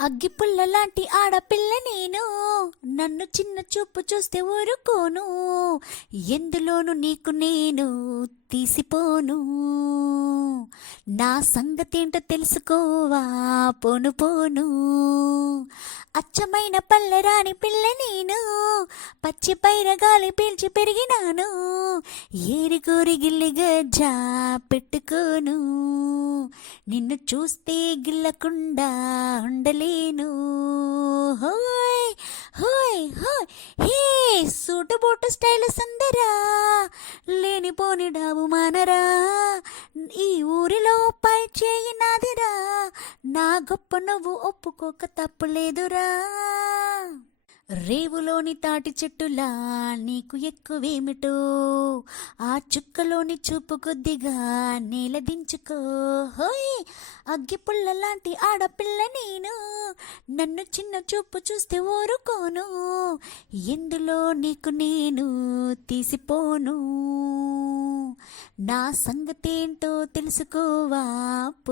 అగ్గిపుల్లలాంటి ఆడపిల్ల నేను. నన్ను చిన్న చూపు చూస్తే ఊరుకోను. ఎందులోను నీకు నేను తీసిపోను. నా సంగతేంటో తెలుసుకోవా? పోను పోను. అచ్చమైన పల్లెరాని పిల్ల నేను. పచ్చిపైర గాలి పీల్చి పెరిగినాను. ఏరికోరి గిల్లి గజ్జా పెట్టుకోను. నిన్ను చూస్తే గిల్లకుండా ఉండలేను. హోయ్ హోయ్ హోయ్. హే సూటు బోటు స్టైల్ సందరా. లేనిపోని డాబు మానరా. ఈ ఊరిలో పై చేయి నాదిరా. నా గొప్ప నువ్వు ఒప్పుకోక తప్పులేదురా. రేవులోని తాటి చెట్టులా నీకు ఎక్కువేమిటో? ఆ చుక్కలోని చూపు కొద్దిగా నేల దించుకో హోయ్! అగ్గిపుల్ల లాంటి ఆడపిల్ల నేను. నన్ను చిన్న చూపు చూస్తే ఊరుకోను. ఎందులో నీకు నేను తీసిపోను? నా సంగతేంటో తెలుసుకోవా?